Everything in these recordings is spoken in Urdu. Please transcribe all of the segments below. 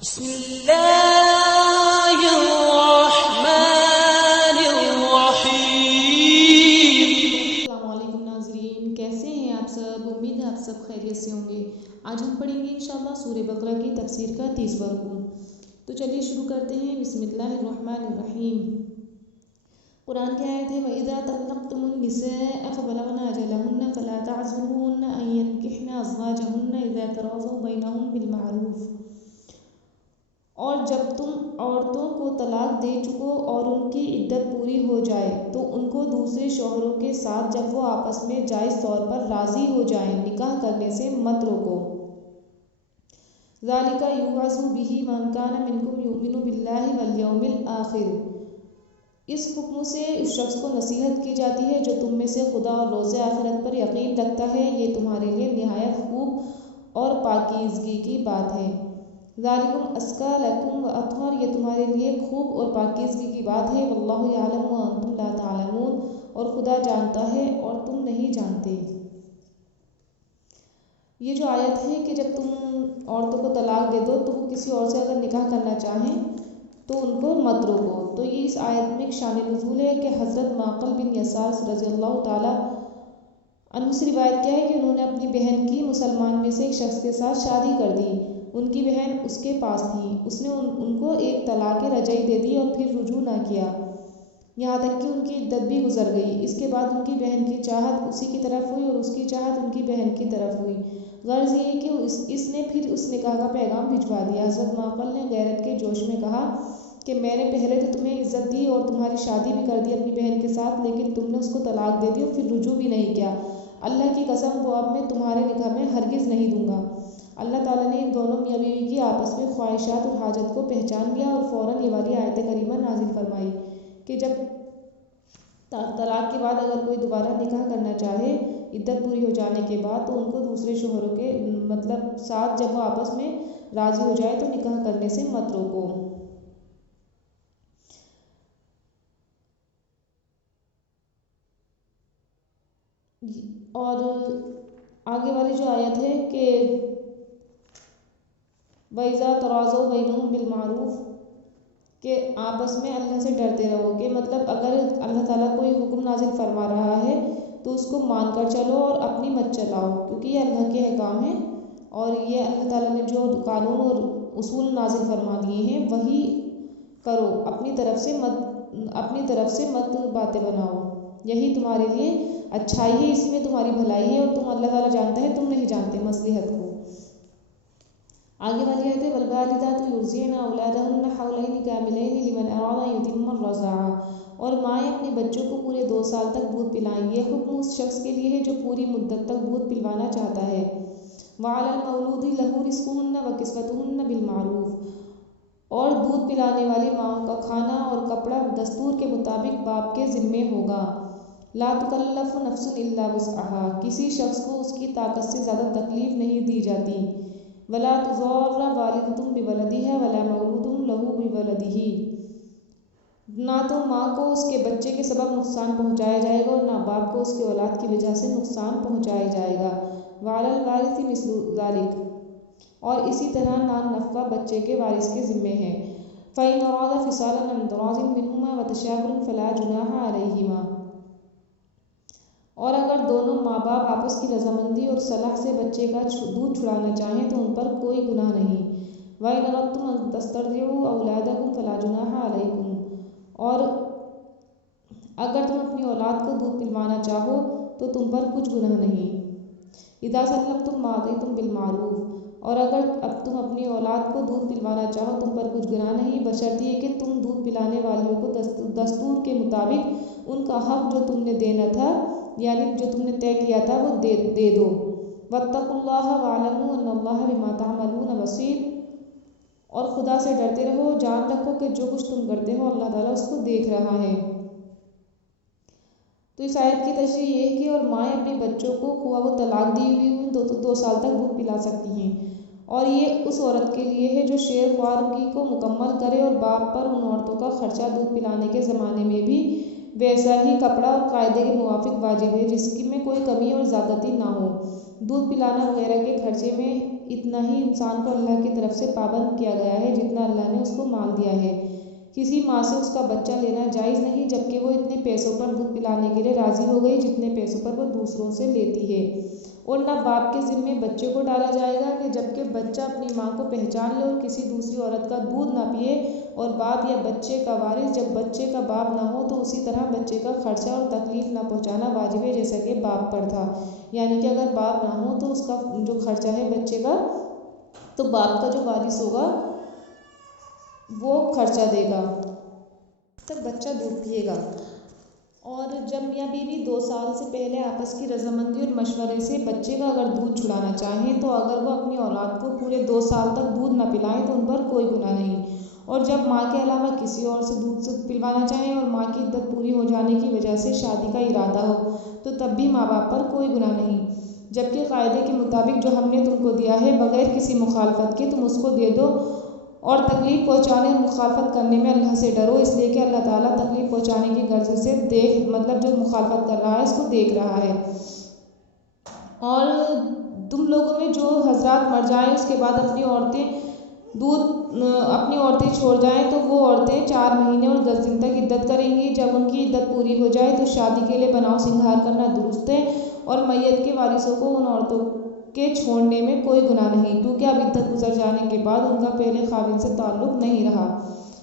بسم اللہ الرحمن الرحیم۔ السلام علیکم ناظرین، کیسے ہیں آپ سب؟ امید ہے آپ سب خیریت سے ہوں گے۔ آج ہم پڑھیں گے انشاءاللہ سورہ بقرہ کی تفسیر کا 30واں رکوع۔ تو چلیے شروع کرتے ہیں۔ بسم اللہ الرحمن الرحیم۔ قرآن کی آیت ہے وَإِذَا طَلَّقْتُمُ النِّسَاءَ فَبَلَغْنَ أَجَلَهُنَّ فَلَا تَعْضُلُوهُنَّ أَن يَنكِحْنَ أَزْوَاجَهُنَّ إِذَا تَرَاضَوْا بَيْنَهُم بِالْمَعْرُوفِ۔ اور جب تم عورتوں کو طلاق دے چکو اور ان کی عدت پوری ہو جائے تو ان کو دوسرے شوہروں کے ساتھ جب وہ آپس میں جائز طور پر راضی ہو جائیں نکاح کرنے سے مت روکو۔ ذَلِكَ يُوعَظُ بِهِ مَن كَانَ مِنكُمْ يُؤْمِنُ بِاللَّهِ وَالْيَوْمِ الْآخِرِ۔ اس حکم سے اس شخص کو نصیحت کی جاتی ہے جو تم میں سے خدا اور روز آخرت پر یقین رکھتا ہے، یہ تمہارے لیے نہایت خوب اور پاکیزگی کی بات ہے۔ ذالکم ازکی لکم واطہر، یہ تمہارے لیے خوب اور پاکیزگی کی بات ہے۔ واللہ یعلم وانتم لا تعلمون، اور خدا جانتا ہے اور تم نہیں جانتے۔ یہ جو آیت ہے کہ جب تم عورتوں کو طلاق دے دو تو وہ کسی اور سے اگر نکاح کرنا چاہیں تو ان کو مت روکو، تو یہ اس آیت میں ایک شان نزول ہے کہ حضرت معقل بن یسار رضی اللہ تعالیٰ عنہ سے روایت کیا ہے کہ انہوں نے اپنی بہن کی مسلمان میں سے ایک شخص کے ساتھ شادی کر دی۔ ان کی بہن اس کے پاس تھی، اس نے ان کو ایک طلاق رجعی دے دی اور پھر رجوع نہ کیا، یہاں تک کہ ان کی عدت بھی گزر گئی۔ اس کے بعد ان کی بہن کی چاہت اسی کی طرف ہوئی اور اس کی چاہت ان کی بہن کی طرف ہوئی۔ غرض یہ کہ اس نے پھر اس نکاح کا پیغام بھجوا دیا۔ حضرت معقل نے غیرت کے جوش میں کہا کہ میں نے پہلے تو تمہیں عزت دی اور تمہاری شادی بھی کر دی اپنی بہن کے ساتھ، لیکن تم نے اس کو طلاق دے دی اور پھر رجوع بھی نہیں کیا۔ اللہ کی قسم وہ اب میں تمہارے نکاح میں ہرگز نہیں دوں گا۔ اللہ تعالیٰ نے ان دونوں میاں بیوی کی آپس میں خواہشات اور حاجت کو پہچان لیا اور فوراً یہ والی آیت کریمہ نازل فرمائی کہ جب طلاق کے بعد اگر کوئی دوبارہ نکاح کرنا چاہے عدت پوری ہو جانے کے بعد تو ان کو دوسرے شوہروں کے ساتھ جب وہ آپس میں راضی ہو جائے تو نکاح کرنے سے مت روکو۔ اور آگے والی جو آیت ہے کہ وَإِذَا تَرَاضَوْا بَيْنَهُم بِالْمَعْرُوفِ، کہ آپس میں اللہ سے ڈرتے رہو، کہ مطلب اگر اللہ تعالیٰ کوئی حکم نازل فرما رہا ہے تو اس کو مان کر چلو اور اپنی مت چلاؤ، کیونکہ یہ اللہ کے احکام ہیں اور یہ اللہ تعالیٰ نے جو قانون اور اصول نازل فرما دیے ہیں وہی کرو، اپنی طرف سے مت باتیں بناؤ، یہی تمہارے لیے اچھائی ہے، اسی میں تمہاری بھلائی ہے اور تم اللہ تعالیٰ جانتا ہے تم نہیں جانتے مصلحت کو۔ آگے والی آیت ہے والوالدات یرضعن اولادہن حولین کاملین لمن اراد ان یتم الرضاعہ، اور مائیں اپنے بچوں کو پورے 2 سال تک دودھ پلائیں، یہ حکم اس شخص کے لیے ہے جو پوری مدت تک دودھ پلوانا چاہتا ہے۔ وعلی المولود لہ رزقہن وکسوتہن بالمعروف، اور دودھ پلانے والی ماؤں کا کھانا اور کپڑا دستور کے مطابق باپ کے ذمے ہوگا۔ لا تکلف نفس الا وسعہا، کسی شخص کو اس کی طاقت سے زیادہ تکلیف نہیں دی جاتی۔ ولا تضار والدۃ بولدہا ولا مولود لہ بولدہ، نہ تو ماں کو اس کے بچے کے سبب نقصان پہنچایا جائے گا اور نہ باپ کو اس کے اولاد کی وجہ سے نقصان پہنچایا جائے گا۔ وعلی الوارث مثل ذلک، اور اسی طرح نان نفقہ بچے کے وارث کے ذمے ہے۔ فإن أرادا فصالا عن تراض منهما وتشاور فلا جناح علیہما، اور اگر دونوں ماں باپ آپس کی رضامندی اور صلاح سے بچے کا دودھ چھڑانا چاہیں تو ان پر کوئی گناہ نہیں۔ وإن أردتم أن تسترضعوا أولادكم فلا جناح علیکم، اور اگر تم اپنی اولاد کو دودھ پلوانا چاہو تو تم پر کچھ گناہ نہیں۔ اذا سلمتم ما آتیتم بالمعروف، اور اگر اب تم اپنی اولاد کو دودھ پلوانا چاہو تم پر کچھ گناہ نہیں، بشرط یہ کہ تم دودھ پلانے والیوں کو دستور کے مطابق ان کا حق جو تم نے دینا تھا یعنی جو تم نے طے کیا تھا وہ دے دو۔ واتقوا اللہ واعلموا ان اللہ بما تعملون بصیر، اور خدا سے ڈرتے رہو، جان رکھو کہ جو کچھ تم کرتے ہو اللہ تعالیٰ اس کو دیکھ رہا ہے۔ تو اس آیت کی تشریح یہ ہے کہ اور مائیں اپنے بچوں کو خواہ وہ طلاق دی ہوئی ہوں 2 سال تک دودھ پلا سکتی ہیں، اور یہ اس عورت کے لیے ہے جو شیر خوارگی کو مکمل کرے اور باپ پر ان عورتوں کا خرچہ دودھ پلانے کے زمانے میں بھی ویسا ہی کپڑا اور قاعدے کے موافق واجب ہے جس میں کوئی کمی اور زیادتی نہ ہو۔ دودھ پلانا وغیرہ کے خرچے میں اتنا ہی انسان کو اللہ کی طرف سے پابند کیا گیا ہے جتنا اللہ نے اس کو مال دیا ہے۔ کسی ماں سے اس کا بچہ لینا جائز نہیں جبکہ وہ اتنے پیسوں پر دودھ پلانے کے لیے راضی ہو گئی جتنے پیسوں پر وہ دوسروں سے لیتی ہے۔ اور نہ باپ کے ذمے بچے کو ڈالا جائے گا کہ جبکہ بچہ اپنی ماں کو پہچان لے اور کسی دوسری عورت کا دودھ نہ پیے، اور باپ یا بچے کا وارث جب بچے کا باپ نہ ہو تو اسی طرح بچے کا خرچہ اور تکلیف نہ پہنچانا واجب ہے جیسا کہ باپ پر تھا۔ یعنی کہ اگر باپ نہ ہو تو اس کا جو خرچہ ہے بچے کا، تو باپ کا جو وارث ہوگا وہ خرچہ دے گا تک بچہ دودھ پیے گا۔ اور جب میاں بیوی 2 سال سے پہلے آپس کی رضامندی اور مشورے سے بچے کا اگر دودھ چھڑانا چاہیں تو اگر وہ اپنی اولاد کو پورے 2 سال تک دودھ نہ پلائیں تو ان پر کوئی گناہ نہیں، اور جب ماں کے علاوہ کسی اور سے دودھ پلوانا چاہیں اور ماں کی عدت پوری ہو جانے کی وجہ سے شادی کا ارادہ ہو تو تب بھی ماں باپ پر کوئی گناہ نہیں، جبکہ قاعدے کے مطابق جو ہم نے تم کو دیا ہے بغیر کسی مخالفت کے تم اس کو دے دو، اور تکلیف پہنچانے اور مخالفت کرنے میں اللہ سے ڈرو، اس لیے کہ اللہ تعالیٰ تکلیف پہنچانے کی غرض سے جو مخالفت کر رہا ہے اس کو دیکھ رہا ہے۔ اور تم لوگوں میں جو حضرات مر جائیں اس کے بعد اپنی عورتیں چھوڑ جائیں تو وہ عورتیں 4 مہینے اور 10 دن تک عدت کریں گی، جب ان کی عدت پوری ہو جائے تو شادی کے لیے بناؤ سنگھار کرنا درست ہے، اور میت کے وارثوں کو ان عورتوں کے چھوڑنے میں کوئی گناہ نہیں، کیونکہ اب عدت گزر جانے کے بعد ان کا پہلے خاوند سے تعلق نہیں رہا۔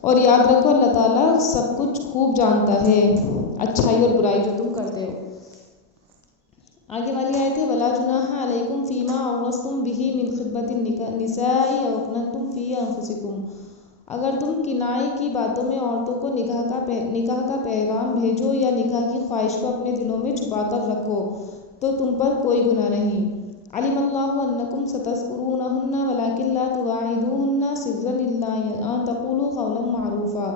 اور یاد رکھو اللہ تعالیٰ سب کچھ خوب جانتا ہے، اچھائی اور برائی جو تم کرتے ہو۔ آگے والی آیت ہے وَلَا جُنَاحَ عَلَيْكُمْ فِي مَا عَرَّضْتُمْ بِهِ مِنْ خِطْبَةِ النِّسَاءِ أَوْ أَكْنَنْتُمْ فِي أَنفُسِكُمْ، اگر تم کنائے کی باتوں میں عورتوں کو نکاح کا پیغام بھیجو یا نکاح کی خواہش کو اپنے دلوں میں چھپا کر رکھو تو تم پر کوئی گناہ نہیں۔ عَلِمَ اللَّهُ أَنَّكُمْ سَتَذْكُرُونَهُنَّ وَلَكِنْ لَا تُوَاعِدُوهُنَّ سِرًّا إِلَّا أَن تَقُولُوا قَوْلًا مَّعْرُوفًا،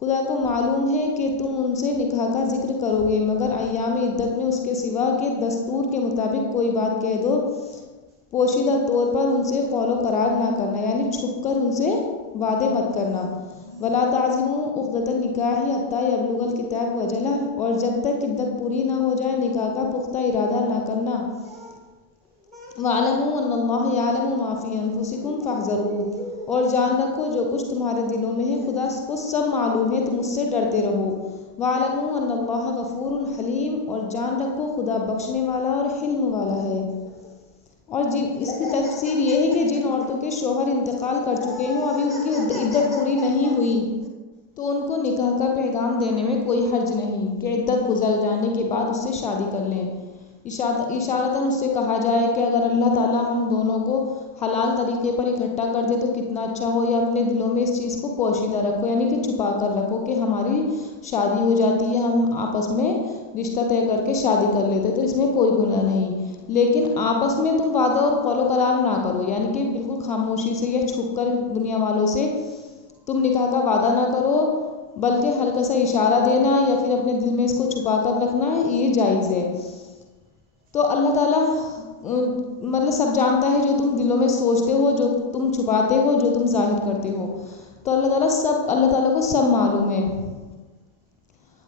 خدا کو معلوم ہے کہ تم ان سے نکاح کا ذکر کرو گے مگر ایام عدت میں اس کے سوا کہ دستور کے مطابق کوئی بات کہہ دو، پوشیدہ طور پر ان سے قول و قرار نہ کرنا، یعنی چھپ کر ان سے وعدے مت کرنا۔ وَلَا تَعْزِمُوا عُقْدَةَ النِّكَاحِ حَتَّىٰ يَبْلُغَ الْكِتَابُ أَجَلَهُ، اور جب تک عدت پوری نہ ہو جائے نکاح کا پختہ ارادہ نہ کرنا۔ وَاعْلَمُوا أَنَّ اللَّهَ يَعْلَمُ مَا فِي أَنفُسِكُمْ فَاحْذَرُوهُ، اور جان رکھو جو کچھ تمہارے دلوں میں ہے خدا کو سب معلوم ہے، تم اس سے ڈرتے رہو۔ وَاعْلَمُوا أَنَّ اللَّهَ غَفُورٌ حَلِيمٌ، اور جان رکھو خدا بخشنے والا اور حلم والا ہے۔ اور اس کی تفسیر یہ ہے کہ جن عورتوں کے شوہر انتقال کر چکے ہوں ابھی ان کی عدت پوری نہیں ہوئی تو ان کو نکاح کا پیغام دینے میں کوئی حرج نہیں کہ عدت گزر جانے کے بعد اس سے شادی کر لیں۔ اشارتاً اس سے کہا جائے کہ اگر اللہ تعالیٰ ہم دونوں کو حلال طریقے پر اکٹھا کر دے تو کتنا اچھا ہو، یا اپنے دلوں میں اس چیز کو پوشیدہ رکھو، یعنی کہ چھپا کر رکھو کہ ہماری شادی ہو جاتی ہے، ہم آپس میں رشتہ طے کر کے شادی کر لیتے تو اس میں کوئی گناہ نہیں، لیکن آپس میں تم وعدہ اور قول و قرار نہ کرو، یعنی کہ بالکل خاموشی سے یا چھپ کر دنیا والوں سے تم نکاح کا وعدہ نہ کرو، بلکہ ہلکا سا اشارہ دینا یا پھر اپنے دل میں اس کو چھپا کر رکھنا یہ جائز ہے۔ تو اللہ تعالیٰ سب جانتا ہے جو تم دلوں میں سوچتے ہو، جو تم چھپاتے ہو، جو تم ظاہر کرتے ہو، تو اللہ تعالیٰ کو سب معلوم ہے۔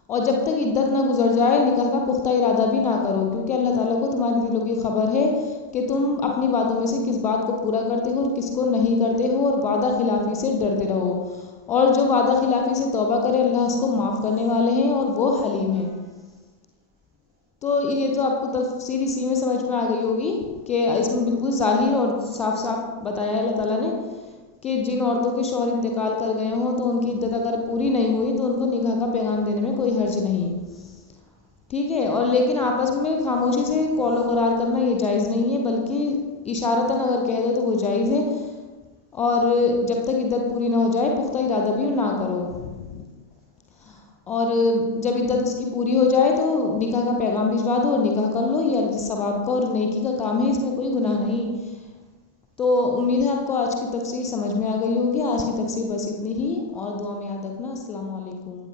اور جب تک عدت نہ گزر جائے نکاح کا پختہ ارادہ بھی نہ کرو، کیونکہ اللہ تعالیٰ کو تمہارے دلوں کی خبر ہے کہ تم اپنی باتوں میں سے کس بات کو پورا کرتے ہو اور کس کو نہیں کرتے ہو، اور وعدہ خلافی سے ڈرتے رہو، اور جو وعدہ خلافی سے توبہ کرے اللہ اس کو معاف کرنے والے ہیں اور وہ حلیم ہیں۔ تو یہ تو آپ کو تفصیل اسی میں سمجھ میں آ گئی ہوگی کہ اس میں بالکل ظاہر اور صاف صاف بتایا ہے اللہ تعالیٰ نے کہ جن عورتوں کے شوہر انتقال کر گئے ہوں تو ان کی عدت اگر پوری نہیں ہوئی تو ان کو نکاح کا پیغام دینے میں کوئی حرج نہیں، ٹھیک ہے، اور لیکن آپس میں خاموشی سے قول و قرار کرنا یہ جائز نہیں ہے، بلکہ اشارتاً اگر کہہ دو تو وہ جائز ہے، اور جب تک عدت پوری نہ ہو جائے پختہ ارادہ بھی نہ کرو، اور جب عدت اس کی پوری ہو جائے تو نکاح کا پیغام بھجوا دو اور نکاح کر لو، یہ ثواب کا اور نیکی کا کام ہے، اس میں کوئی گناہ نہیں۔ تو امید ہے آپ کو آج کی تفسیر سمجھ میں آ گئی ہوگی۔ آج کی تفسیر بس اتنی ہی، اور دعا میں یاد رکھنا۔ السلام علیکم۔